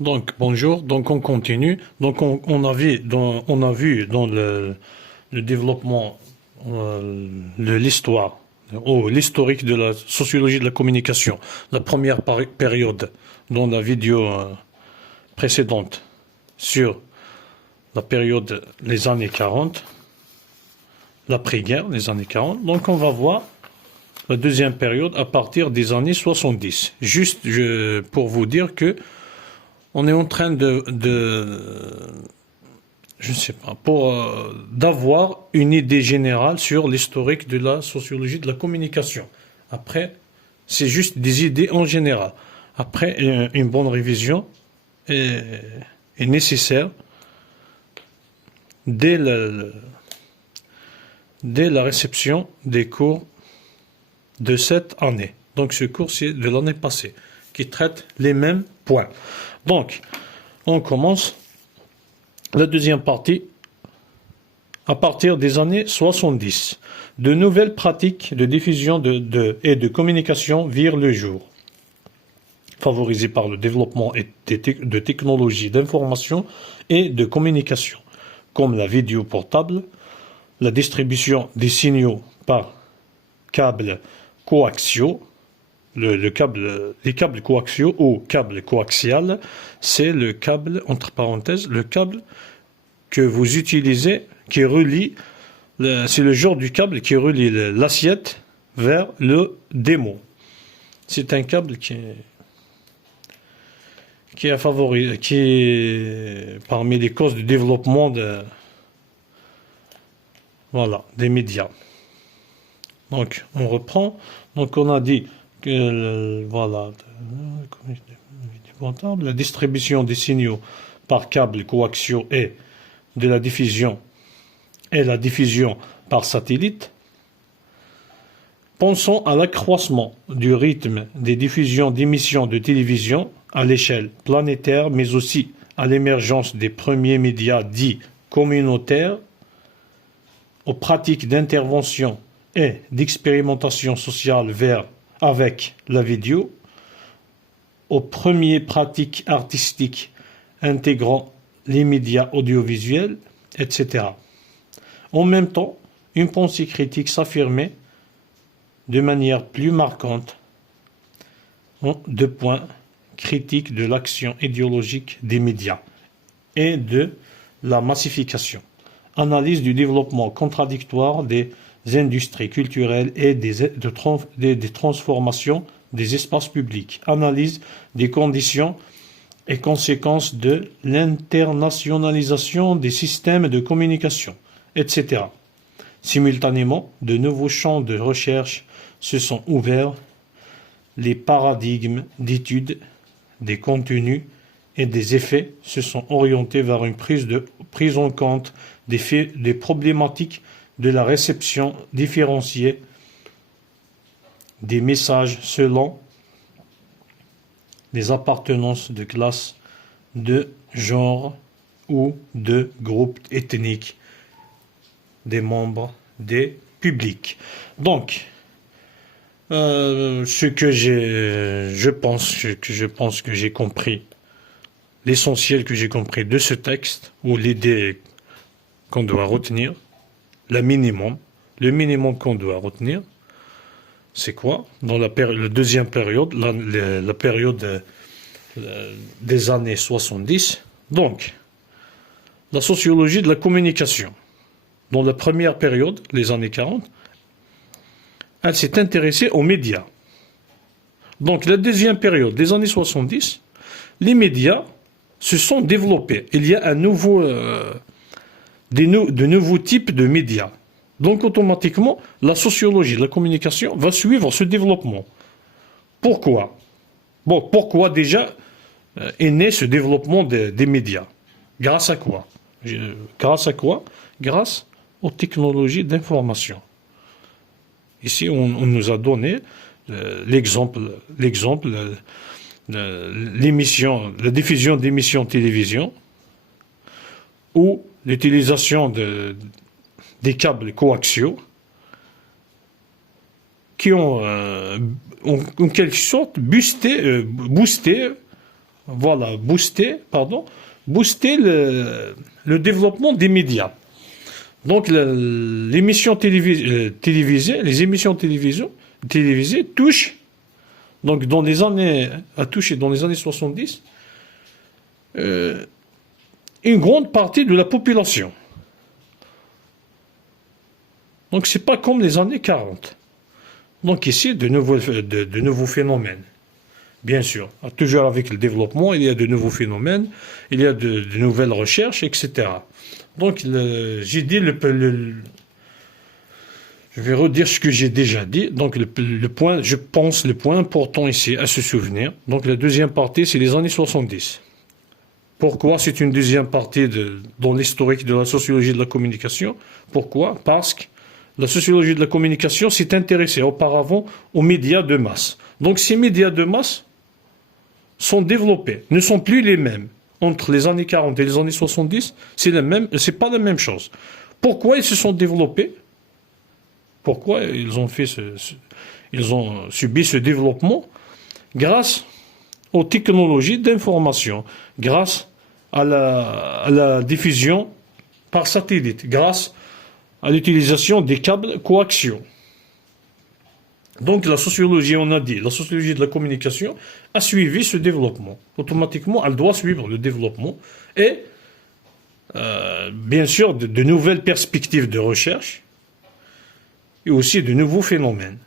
Donc, bonjour. Donc, on continue. Donc, on a vu dans le développement de l'histoire, ou l'historique de la sociologie de la communication, la première période dans la vidéo précédente sur la période les années 40, l'après-guerre, les années 40. Donc, on va voir la deuxième période à partir des années 70. Juste pour vous dire que on est en train je ne sais pas, d'avoir une idée générale sur l'historique de la sociologie de la communication. Après, c'est juste des idées en général. Après, une bonne révision est nécessaire dès la réception des cours de cette année. Donc ce cours, c'est de l'année passée, qui traite les mêmes points. Donc, on commence la deuxième partie à partir des années 70. De nouvelles pratiques de diffusion et de communication virent le jour, favorisées par le développement de technologies d'information et de communication, comme la vidéo portable, la distribution des signaux par câbles coaxiaux. Les câbles coaxiaux ou câble coaxial, c'est le câble, entre parenthèses, le câble que vous utilisez, qui relie, c'est le genre du câble qui relie l'assiette vers le démon. C'est un câble qui est parmi les causes du développement des médias. Donc, on reprend. Donc, on a dit que la distribution des signaux par câbles coaxiaux et la diffusion par satellite. Pensons à l'accroissement du rythme des diffusions d'émissions de télévision à l'échelle planétaire, mais aussi à l'émergence des premiers médias dits communautaires, aux pratiques d'intervention et d'expérimentation sociale avec la vidéo, aux premières pratiques artistiques intégrant les médias audiovisuels, etc. En même temps, une pensée critique s'affirmait de manière plus marquante en 2 points critiques de l'action idéologique des médias et de la massification. Analyse du développement contradictoire des industries culturelles et des transformations des espaces publics. Analyse des conditions et conséquences de l'internationalisation des systèmes de communication, etc. Simultanément, de nouveaux champs de recherche se sont ouverts, les paradigmes d'études des contenus et des effets se sont orientés vers une prise en compte des problématiques de la réception différenciée des messages selon les appartenances de classe, de genre ou de groupe ethnique des membres des publics. Donc, je pense que j'ai compris, l'essentiel que j'ai compris de ce texte, ou l'idée qu'on doit retenir, le minimum qu'on doit retenir, c'est quoi? Dans la deuxième période, la période des années 70, donc, la sociologie de la communication. Dans la première période, les années 40, elle s'est intéressée aux médias. Donc, la deuxième période, des années 70, les médias se sont développés. Il y a de nouveaux types de médias. Donc, automatiquement, la sociologie de la communication va suivre ce développement. Pourquoi? Pourquoi déjà est né ce développement des médias? Grâce à quoi? Grâce aux technologies d'information. Ici, on nous a donné l'exemple, la diffusion d'émissions de télévision ou l'utilisation des câbles coaxiaux qui ont en quelque sorte boosté voilà, booster le développement des médias. Donc, l'émission télévisée, les émissions télévisées touchent, donc a touché dans les années 70, une grande partie de la population. Donc, c'est pas comme les années 40. Donc, ici, de nouveaux phénomènes. Bien sûr, toujours avec le développement, il y a de nouveaux phénomènes, il y a de nouvelles recherches, etc. Donc, j'ai dit je vais redire ce que j'ai déjà dit. Donc, je pense, le point important ici à se souvenir. Donc, la deuxième partie, c'est les années 70. Pourquoi c'est une deuxième partie dans l'historique de la sociologie de la communication? Pourquoi? Parce que la sociologie de la communication s'est intéressée auparavant aux médias de masse. Donc, ces médias de masse sont développés, ne sont plus les mêmes. Entre les années 40 et les années 70, c'est pas la même chose. Pourquoi ils se sont développés? Pourquoi ils ont subi ce développement? Grâce aux technologies d'information, grâce à la diffusion par satellite, grâce à l'utilisation des câbles coaxiaux. Donc la sociologie, on a dit, la sociologie de la communication a suivi ce développement. Automatiquement, elle doit suivre le développement et bien sûr de nouvelles perspectives de recherche et aussi de nouveaux phénomènes.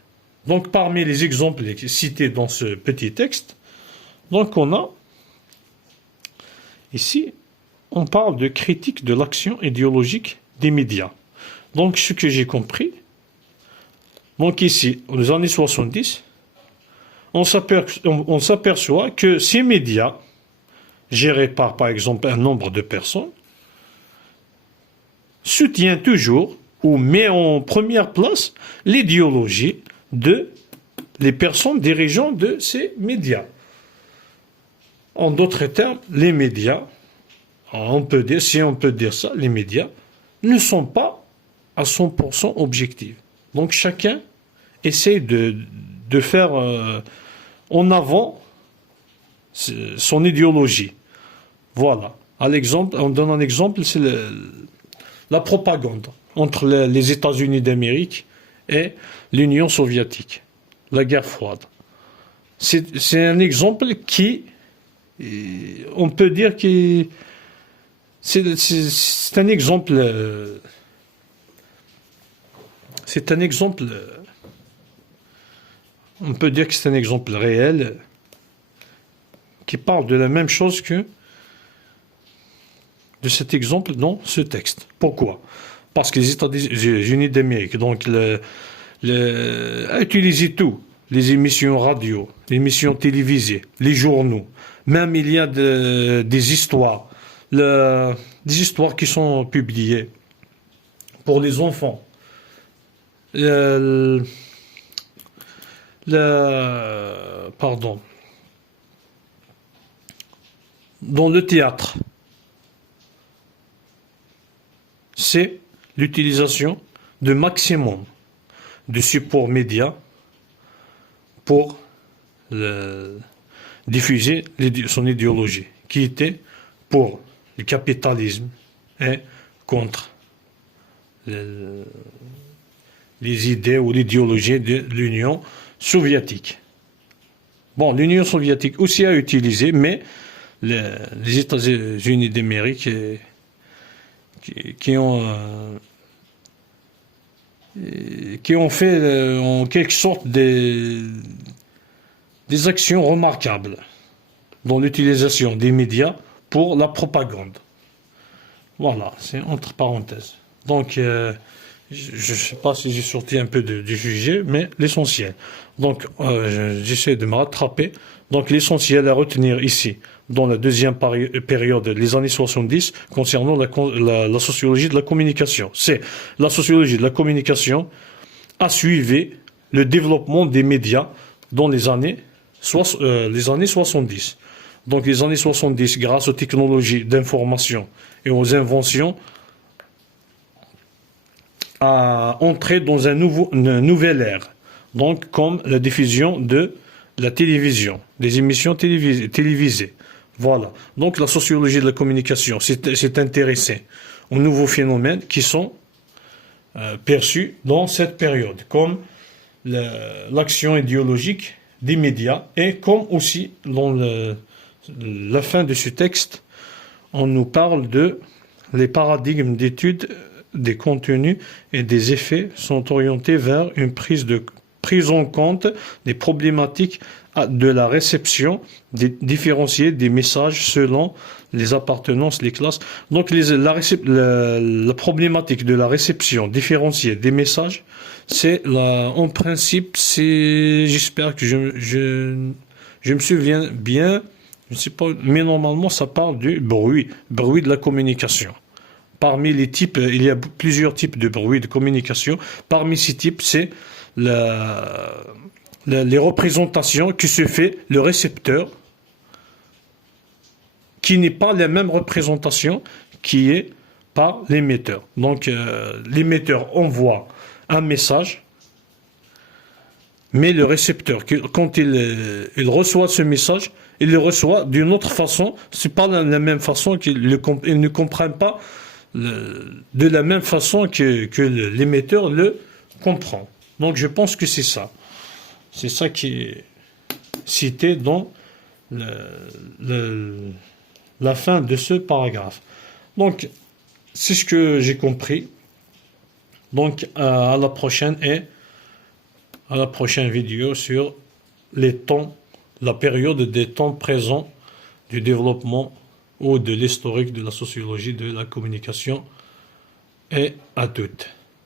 Donc parmi les exemples cités dans ce petit texte, donc on a ici, on parle de critique de l'action idéologique des médias. Donc ce que j'ai compris, donc ici, aux années 70, on s'aperçoit que ces médias, gérés par exemple, un nombre de personnes, soutiennent toujours ou met en première place l'idéologie des personnes dirigeant de ces médias. En d'autres termes, les médias, si on peut dire ça, les médias ne sont pas à 100% objectifs. Donc chacun essaie de faire en avant son idéologie. Voilà. On donne un exemple, c'est la propagande entre les États-Unis d'Amérique et l'Union soviétique, la guerre froide. C'est un exemple qui, on peut dire que c'est un exemple. C'est un exemple, on peut dire que c'est un exemple réel qui parle de la même chose que de cet exemple dans ce texte. Pourquoi? Parce que les États-Unis d'Amérique a utilisé tout, les émissions radio, les émissions télévisées, les journaux, même il y a des histoires, des histoires qui sont publiées pour les enfants. Dans le théâtre, c'est l'utilisation de maximum de supports médias pour diffuser son idéologie, qui était pour le capitalisme et contre les idées ou l'idéologie de l'Union soviétique. Bon, l'Union soviétique aussi a utilisé, mais les États-Unis d'Amérique qui ont fait en quelque sorte des actions remarquables dans l'utilisation des médias pour la propagande. Voilà, c'est entre parenthèses. Donc, je ne sais pas si j'ai sorti un peu du sujet, mais l'essentiel. Donc, j'essaie de me rattraper. Donc, l'essentiel à retenir ici, dans la deuxième période, les années 70, concernant la sociologie de la communication. C'est la sociologie de la communication a suivi le développement des médias dans les années 70. Donc, les années 70, grâce aux technologies d'information et aux inventions, a entré dans une nouvelle ère, donc comme la diffusion de la télévision, des émissions télévisées. Voilà. Donc la sociologie de la communication s'est intéressée aux nouveaux phénomènes qui sont perçus dans cette période, comme l'action idéologique des médias et comme aussi dans la fin de ce texte, on nous parle de les paradigmes d'étude des contenus et des effets sont orientés vers une prise en compte des problématiques de la réception différenciée des messages selon les appartenances, les classes. Donc la problématique de la réception différenciée des messages, en principe, j'espère que je me souviens bien, je ne sais pas, mais normalement ça parle du bruit de la communication. Parmi les types, il y a plusieurs types de bruit de communication. Parmi ces types, c'est les représentations que se fait le récepteur, qui n'est pas la même représentation qui est par l'émetteur. Donc l'émetteur envoie un message, mais le récepteur, quand il reçoit ce message, il le reçoit d'une autre façon. C'est pas la même façon qu'il ne comprend pas de la même façon que l'émetteur le comprend. Donc je pense que c'est ça. C'est ça qui est cité dans la fin de ce paragraphe. Donc, c'est ce que j'ai compris. Donc, à la prochaine vidéo sur les temps, la période des temps présents du développement ou de l'historique de la sociologie de la communication. Et à toutes.